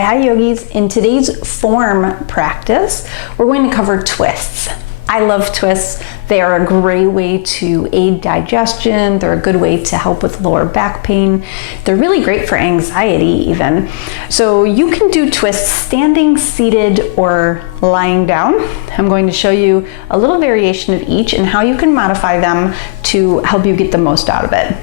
Hi yogis. In today's form practice, we're going to cover twists. I love twists. They are a great way to aid digestion. They're a good way to help with lower back pain. They're really great for anxiety even. So you can do twists standing, seated, or lying down. I'm going to show you a little variation of each and how you can modify them to help you get the most out of it.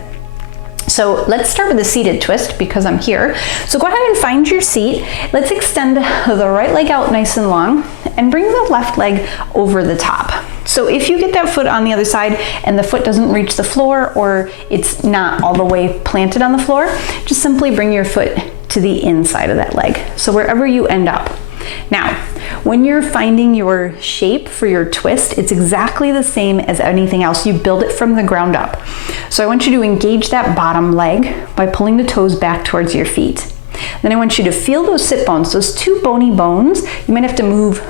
So let's start with the seated twist because I'm here. So go ahead and find your seat. Let's extend the right leg out nice and long and bring the left leg over the top. So if you get that foot on the other side and the foot doesn't reach the floor or it's not all the way planted on the floor, just simply bring your foot to the inside of that leg. So wherever you end up. Now, when you're finding your shape for your twist, it's exactly the same as anything else. You build it from the ground up. So I want you to engage that bottom leg by pulling the toes back towards your feet. Then I want you to feel those sit bones, those two bony bones. You might have to move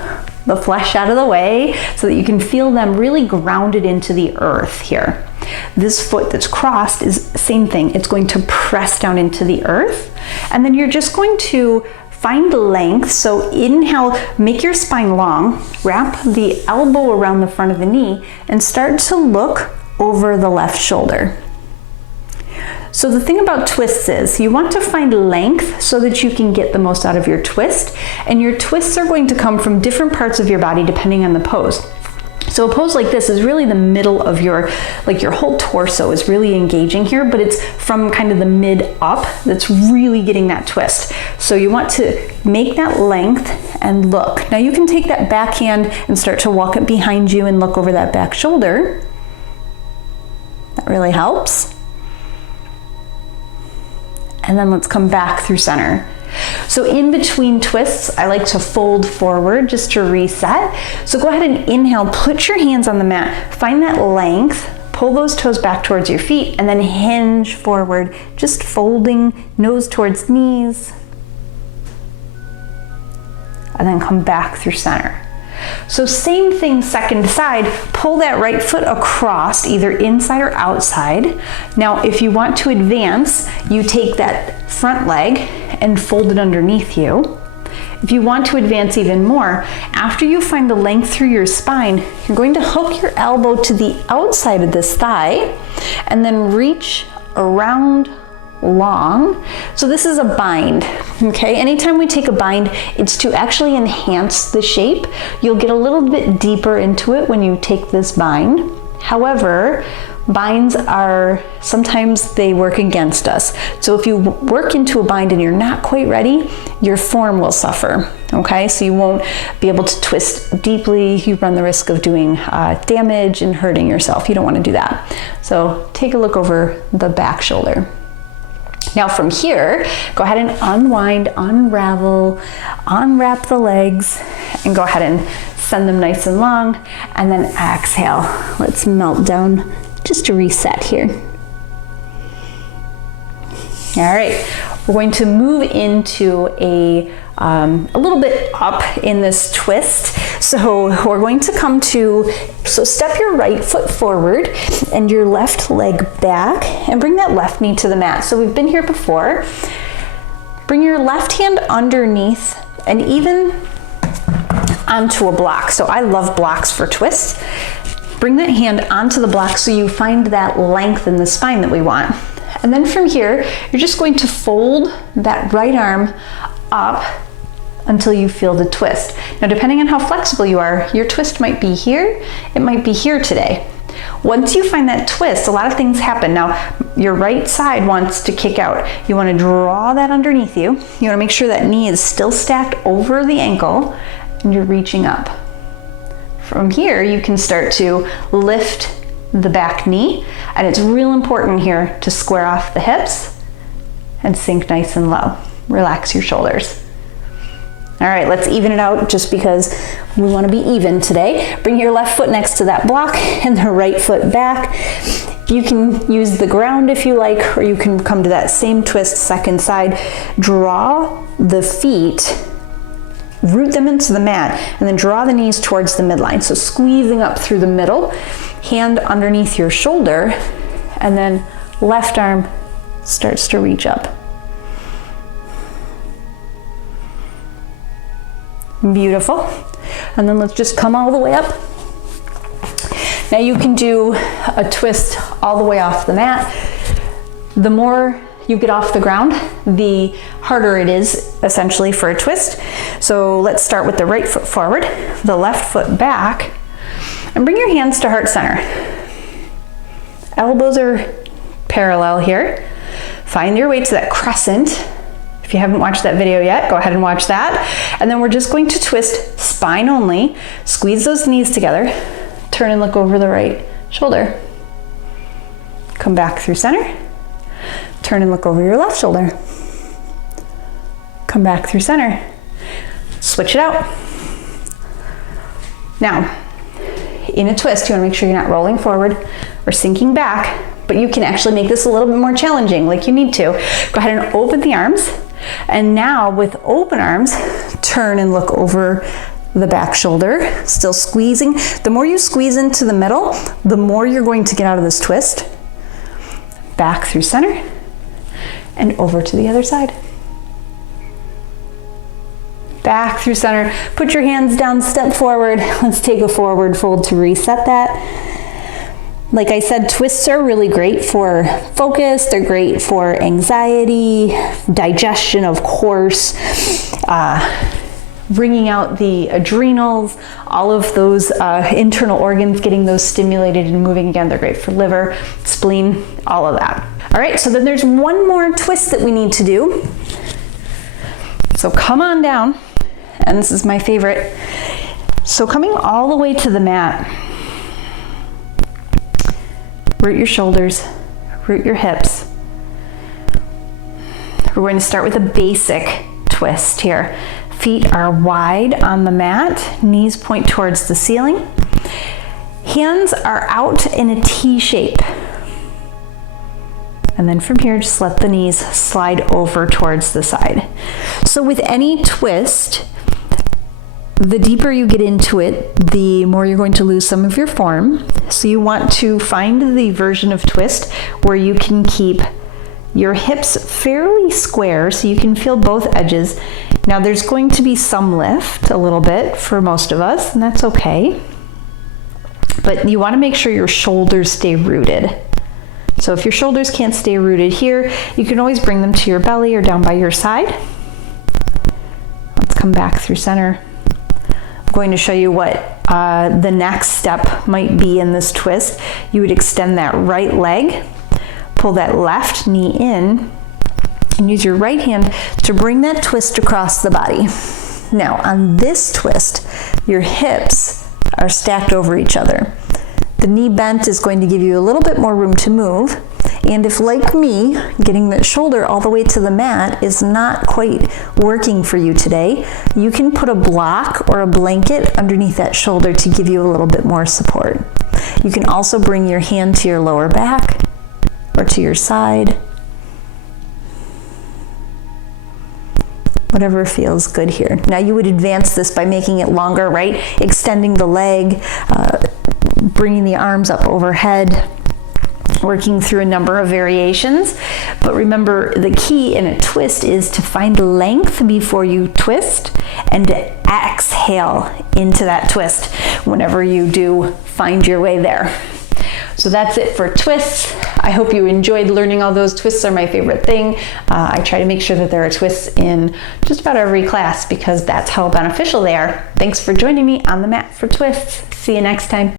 the flesh out of the way so that you can feel them really grounded into the earth here. This foot that's crossed is the same thing. It's going to press down into the earth. And then you're just going to find length. So inhale, make your spine long, wrap the elbow around the front of the knee and start to look over the left shoulder. So the thing about twists is you want to find length so that you can get the most out of your twist, and your twists are going to come from different parts of your body depending on the pose. So a pose like this is really the middle of your whole torso is really engaging here, but it's from kind of the mid up that's really getting that twist. So you want to make that length and look. Now you can take that back hand and start to walk it behind you and look over that back shoulder. That really helps. And then let's come back through center. So in between twists, I like to fold forward just to reset. So go ahead and inhale, put your hands on the mat, find that length, pull those toes back towards your feet, and then hinge forward, just folding nose towards knees. And then come back through center. So same thing second side, pull that right foot across either inside or outside. Now if you want to advance, you take that front leg and fold it underneath you. If you want to advance even more, after you find the length through your spine, you're going to hook your elbow to the outside of this thigh and then reach around long. So this is a bind, okay? Anytime we take a bind, it's to actually enhance the shape. You'll get a little bit deeper into it when you take this bind. However, binds are, sometimes they work against us. So if you work into a bind and you're not quite ready, your form will suffer, okay? So you won't be able to twist deeply. You run the risk of doing damage and hurting yourself. You don't want to do that. So take a look over the back shoulder. Now from here, go ahead and unwind, unravel, unwrap the legs, and go ahead and send them nice and long, and then exhale. Let's melt down just to reset here. All right, we're going to move into a little bit up in this twist. So we're going to come to, so step your right foot forward and your left leg back and bring that left knee to the mat. So we've been here before. Bring your left hand underneath and even onto a block. So I love blocks for twists. Bring that hand onto the block so you find that length in the spine that we want. And then from here, you're just going to fold that right arm up until you feel the twist. Now, depending on how flexible you are, your twist might be here, it might be here today. Once you find that twist, a lot of things happen. Now, your right side wants to kick out. You want to draw that underneath you. You want to make sure that knee is still stacked over the ankle and you're reaching up. From here, you can start to lift the back knee, and it's real important here to square off the hips and sink nice and low. Relax your shoulders. All right, let's even it out just because we want to be even today. Bring your left foot next to that block and the right foot back. You can use the ground if you like, or you can come to that same twist second side. Draw the feet, root them into the mat, and then draw the knees towards the midline. So squeezing up through the middle, hand underneath your shoulder, and then left arm starts to reach up. Beautiful. And then let's just come all the way up. Now you can do a twist all the way off the mat. The more you get off the ground, the harder it is essentially for a twist. So let's start with the right foot forward, the left foot back, and bring your hands to heart center. Elbows are parallel here. Find your way to that crescent. If you haven't watched that video yet, go ahead and watch that. And then we're just going to twist spine only. Squeeze those knees together. Turn and look over the right shoulder. Come back through center. Turn and look over your left shoulder. Come back through center. Switch it out. Now, in a twist, you want to make sure you're not rolling forward or sinking back, but you can actually make this a little bit more challenging, like you need to. Go ahead and open the arms. And now with open arms, turn and look over the back shoulder, still squeezing. The more you squeeze into the middle, the more you're going to get out of this twist. Back through center and over to the other side. Back through center. Put your hands down, step forward. Let's take a forward fold to reset that. Like I said, twists are really great for focus. They're great for anxiety, digestion, of course, bringing out the adrenals, all of those internal organs, getting those stimulated and moving again. They're great for liver, spleen, all of that. All right, so then there's one more twist that we need to do. So come on down, and this is my favorite. So coming all the way to the mat, root your shoulders, root your hips. We're going to start with a basic twist here. Feet are wide on the mat, knees point towards the ceiling. Hands are out in a T shape. And then from here, just let the knees slide over towards the side. So with any twist, the deeper you get into it, the more you're going to lose some of your form. So you want to find the version of twist where you can keep your hips fairly square so you can feel both edges. Now there's going to be some lift, a little bit for most of us, and that's okay. But you want to make sure your shoulders stay rooted. So if your shoulders can't stay rooted here, you can always bring them to your belly or down by your side. Let's come back through center. I'm going to show you what the next step might be in this twist. You would extend that right leg, pull that left knee in, and use your right hand to bring that twist across the body. Now on this twist, your hips are stacked over each other. The knee bent is going to give you a little bit more room to move. And if, like me, getting the shoulder all the way to the mat is not quite working for you today, you can put a block or a blanket underneath that shoulder to give you a little bit more support. You can also bring your hand to your lower back or to your side. Whatever feels good here. Now you would advance this by making it longer, right? Extending the leg, bringing the arms up overhead, working through a number of variations. But remember, the key in a twist is to find length before you twist and to exhale into that twist whenever you do find your way there. So that's it for twists. I hope you enjoyed learning all those. Twists are my favorite thing. I try to make sure that there are twists in just about every class because that's how beneficial they are. Thanks for joining me on the mat for twists. See you next time.